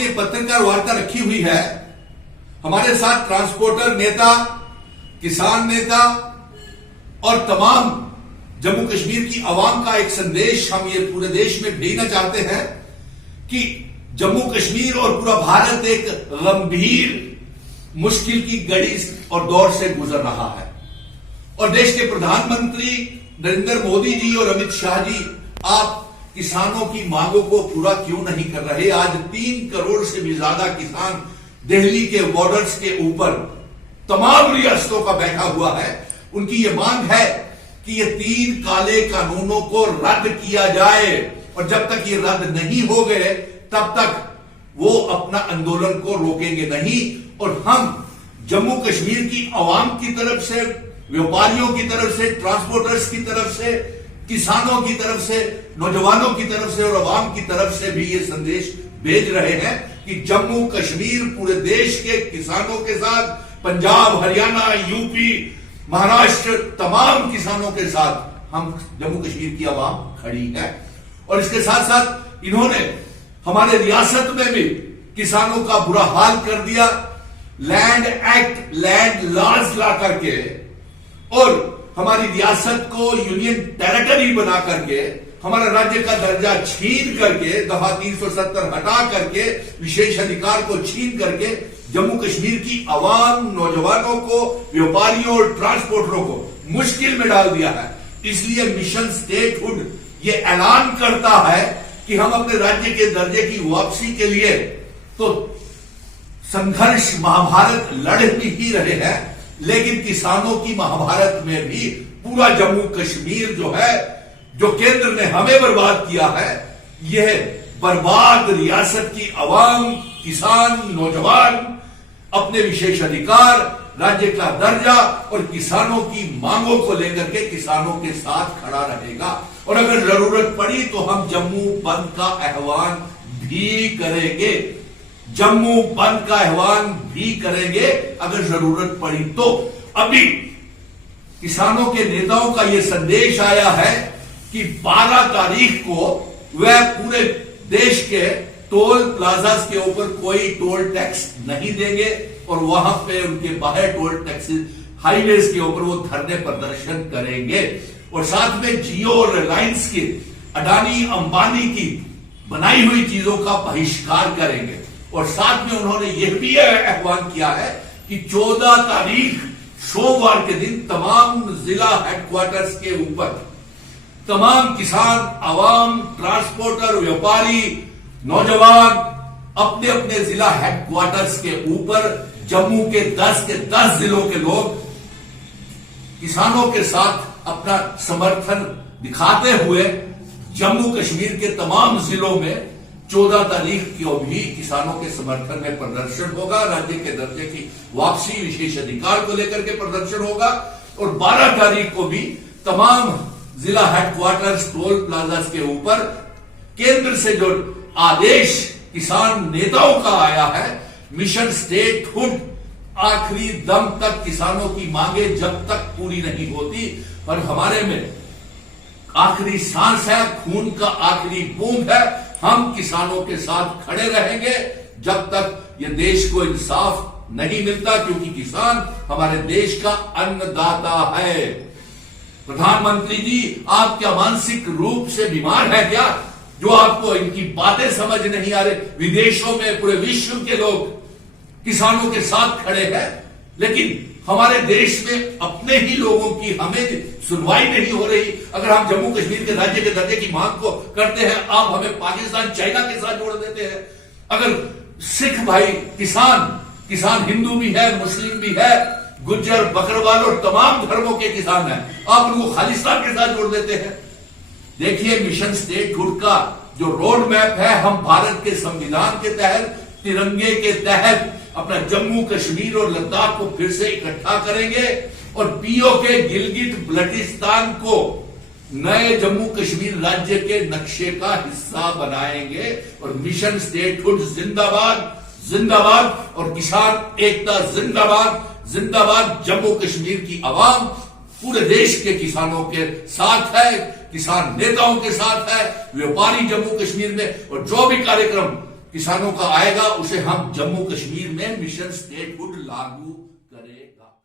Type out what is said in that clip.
आपने ये पत्रकार वार्ता रखी हुई है, हमारे साथ ट्रांसपोर्टर नेता, किसान नेता और तमाम जम्मू कश्मीर की आवाम का एक संदेश हम ये पूरे देश में भेजना चाहते हैं कि जम्मू कश्मीर और पूरा भारत एक गंभीर मुश्किल की घड़ी और दौर से गुजर रहा है। और देश के प्रधानमंत्री नरेंद्र मोदी जी और अमित शाह जी, आप किसानों की मांगों को पूरा क्यों नहीं कर रहे? आज 3 करोड़ से भी ज्यादा किसान दिल्ली के बॉर्डर्स के ऊपर तमाम रियासतों का बैठा हुआ है। उनकी ये मांग है कि ये 3 काले कानूनों को रद्द किया जाए, और जब तक ये रद्द नहीं हो गए तब तक वो अपना आंदोलन को रोकेंगे नहीं। और हम जम्मू कश्मीर की आवाम की तरफ से, व्यापारियों की तरफ से, ट्रांसपोर्टर्स की तरफ से, किसानों की तरफ से, नौजवानों की तरफ से और आवाम की तरफ से भी ये संदेश भेज रहे हैं कि जम्मू कश्मीर पूरे देश के किसानों के साथ, पंजाब, हरियाणा, यूपी, महाराष्ट्र, तमाम किसानों के साथ हम जम्मू कश्मीर की आवाम खड़ी है। और इसके साथ साथ इन्होंने हमारे रियासत में भी किसानों का बुरा हाल कर दिया। लैंड एक्ट, लैंड लॉज ला करके और हमारी रियासत को यूनियन टेरिटरी बना करके, हमारा राज्य का दर्जा छीन करके, दफा 370 हटा करके, विशेष अधिकार को छीन करके जम्मू कश्मीर की आवाम, नौजवानों को, व्यापारियों और ट्रांसपोर्टरों को मुश्किल में डाल दिया है। इसलिए मिशन स्टेटहुड ये ऐलान करता है कि हम अपने राज्य के दर्जे की वापसी के लिए तो संघर्ष, महाभारत लड़ ही रहे हैं, लेकिन किसानों की महाभारत में भी पूरा जम्मू कश्मीर जो है, जो केंद्र ने हमें बर्बाद किया है, यह बर्बाद रियासत की आवाम, किसान, नौजवान अपने विशेष अधिकार, राज्य का दर्जा और किसानों की मांगों को लेकर के किसानों के साथ खड़ा रहेगा। और अगर जरूरत पड़ी तो हम जम्मू बंद का आह्वान भी करेंगे, जम्मू बंद का आह्वान भी करेंगे अगर जरूरत पड़ी तो। अभी किसानों के नेताओं का यह संदेश आया है कि 12 तारीख को वह पूरे देश के टोल प्लाजास के ऊपर कोई टोल टैक्स नहीं देंगे और वहां पे उनके बाहर टोल टैक्स, हाईवेज के ऊपर वो धरने प्रदर्शन करेंगे। और साथ में जियो और रिलायंस की, अडानी अंबानी की बनाई हुई चीजों का बहिष्कार करेंगे। और साथ में उन्होंने यह भी आह्वान किया है कि 14 तारीख सोमवार के दिन तमाम जिला हेडक्वार्टर्स के ऊपर तमाम किसान, आवाम, ट्रांसपोर्टर, व्यापारी, नौजवान अपने अपने जिला हेडक्वार्टर्स के ऊपर जम्मू के 10 जिलों के लोग किसानों के साथ अपना समर्थन दिखाते हुए जम्मू कश्मीर के तमाम जिलों में 14 तारीख को भी किसानों के समर्थन में प्रदर्शन होगा। राज्य के दर्जे की वापसी, विशेष अधिकार को लेकर के प्रदर्शन होगा। और 12 तारीख को भी तमाम जिला हेडक्वार्टर्स, टोल प्लाजास के ऊपर केंद्र से जो आदेश किसान नेताओं का आया है, मिशन स्टेटहुड, आखिरी दम तक किसानों की मांगे जब तक पूरी नहीं होती और हमारे में आखिरी सांस है, खून का आखिरी बूंद है, हम किसानों के साथ खड़े रहेंगे जब तक ये देश को इंसाफ नहीं मिलता, क्योंकि किसान हमारे देश का अन्नदाता है। प्रधानमंत्री जी, आप क्या मानसिक रूप से बीमार है क्या, जो आपको इनकी बातें समझ नहीं आ रही? विदेशों में पूरे विश्व के लोग किसानों के साथ खड़े हैं, लेकिन हमारे देश में अपने ही लोगों की हमें सुनवाई नहीं हो रही। अगर हम जम्मू कश्मीर के राज्य के दर्जे की मांग को करते हैं, आप हमें पाकिस्तान, चाइना के साथ जोड़ देते हैं। अगर सिख भाई, किसान हिंदू भी है, मुस्लिम भी है, गुज्जर, बकरवाल और तमाम धर्मों के किसान हैं, आप उनको खालिस्तान के साथ जोड़ देते हैं। देखिए, मिशन स्टेटहुड का जो रोड मैप है, हम भारत के संविधान के तहत, तिरंगे के तहत अपना जम्मू कश्मीर और लद्दाख को फिर से इकट्ठा करेंगे और पीओके, गिलगिट बल्टिस्तान को नए जम्मू कश्मीर राज्य के नक्शे का हिस्सा बनाएंगे। और मिशन स्टेटहुड जिंदाबाद, जिंदाबाद, और किसान एकता जिंदाबाद, जिंदाबाद। जम्मू कश्मीर की आवाम पूरे देश के किसानों के साथ है, किसान नेताओं के साथ है, व्यापारी जम्मू कश्मीर में, और जो भी कार्यक्रम किसानों का आएगा उसे हम जम्मू कश्मीर में मिशन स्टेटहुड लागू करेगा।